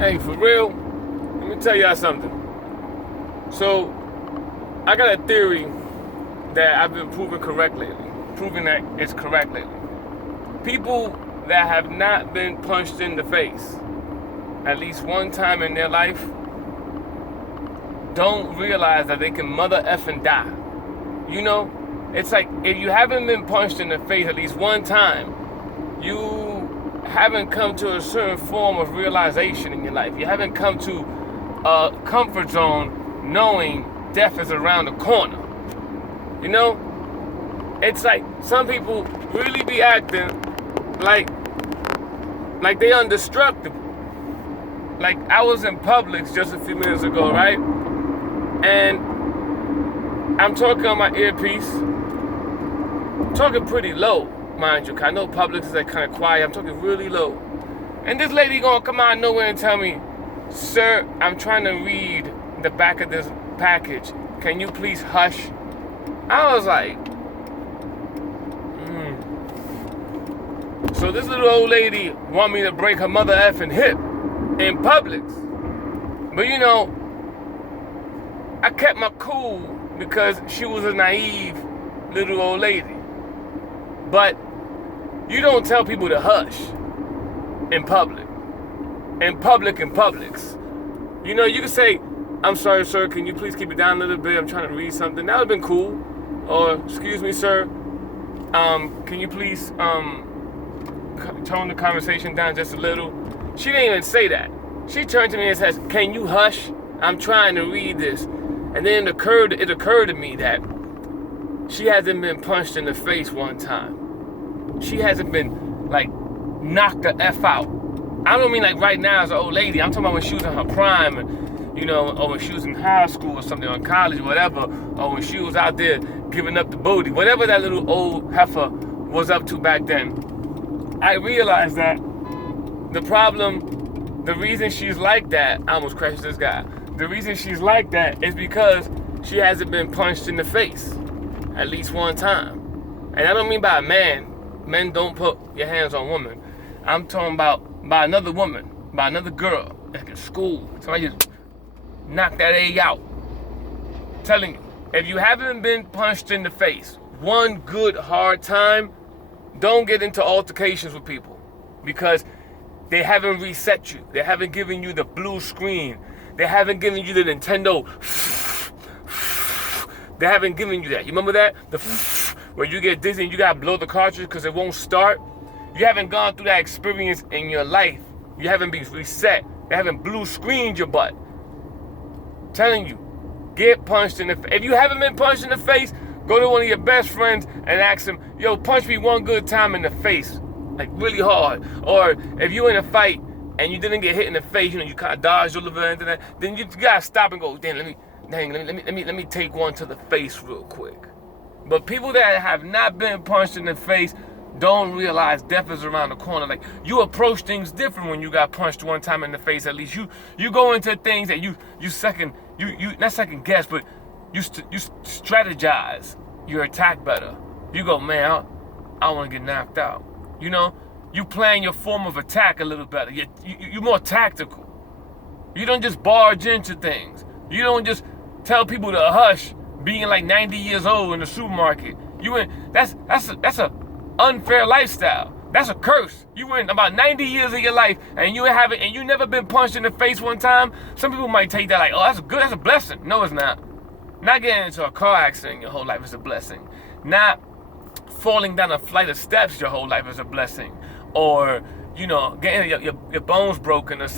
Hey, for real, let me tell y'all something. So, I got a theory that I've been proving that it's correct lately. People that have not been punched in the face at least one time in their life don't realize that they can mother effing die. You know, it's like if you haven't been punched in the face at least one time, you haven't come to a certain form of realization in your life. You haven't come to a comfort zone knowing death is around the corner. You know? It's like some people really be acting like they indestructible. Like I was in Publix just a few minutes ago, right? And I'm talking on my earpiece, talking pretty low, mind you, 'cause I know Publix is like kind of quiet. I'm talking really low. And this lady gonna come out of nowhere and tell me, "Sir, I'm trying to read the back of this package. Can you please hush?" I was like, So this little old lady want me to break her mother effing hip in Publix. But you know, I kept my cool because she was a naive little old lady. But you don't tell people to hush in public. In Publix. You know, you can say, "I'm sorry, sir, can you please keep it down a little bit? I'm trying to read something." That would have been cool. Or, "Excuse me, sir, can you please tone the conversation down just a little?" She didn't even say that. She turned to me and says, "Can you hush? I'm trying to read this." And then it occurred to me that she hasn't been punched in the face one time. She hasn't been, like, knocked the F out. I don't mean like right now as an old lady. I'm talking about when she was in her prime, and, you know, or when she was in high school or something, or in college or whatever, or when she was out there giving up the booty. Whatever that little old heifer was up to back then. I realized that the reason she's like that, I almost crashed this guy. The reason she's like that is because she hasn't been punched in the face at least one time. And I don't mean by a man. Men don't put your hands on women. I'm talking about by another woman, by another girl, like at school. Somebody just knock that A out. I'm telling you, if you haven't been punched in the face one good hard time, don't get into altercations with people because they haven't reset you. They haven't given you the blue screen. They haven't given you the Nintendo. They haven't given you that. You remember that? Where you get dizzy and you gotta blow the cartridge because it won't start. You haven't gone through that experience in your life. You haven't been reset. They haven't blue screened your butt. I'm telling you, get punched in the face. If you haven't been punched in the face, go to one of your best friends and ask him, "Yo, punch me one good time in the face, like really hard." Or if you're in a fight and you didn't get hit in the face, you know, you kind of dodged a little bit into that, then you gotta stop and go, "Damn, let me take one to the face real quick." But people that have not been punched in the face don't realize death is around the corner. Like, you approach things different when you got punched one time in the face. At least you go into things that you not second guess, but you strategize your attack better. You go, "Man, I want to get knocked out." You know, you plan your form of attack a little better. You're more tactical. You don't just barge into things. You don't just tell people to hush, being like 90 years old in the supermarket. That's a unfair lifestyle. That's a curse. You in about 90 years of your life and you never been punched in the face one time. Some people might take that like, "Oh, that's a blessing." No, it's not. Not getting into a car accident your whole life is a blessing. Not falling down a flight of steps your whole life is a blessing. Or, you know, getting your bones broken or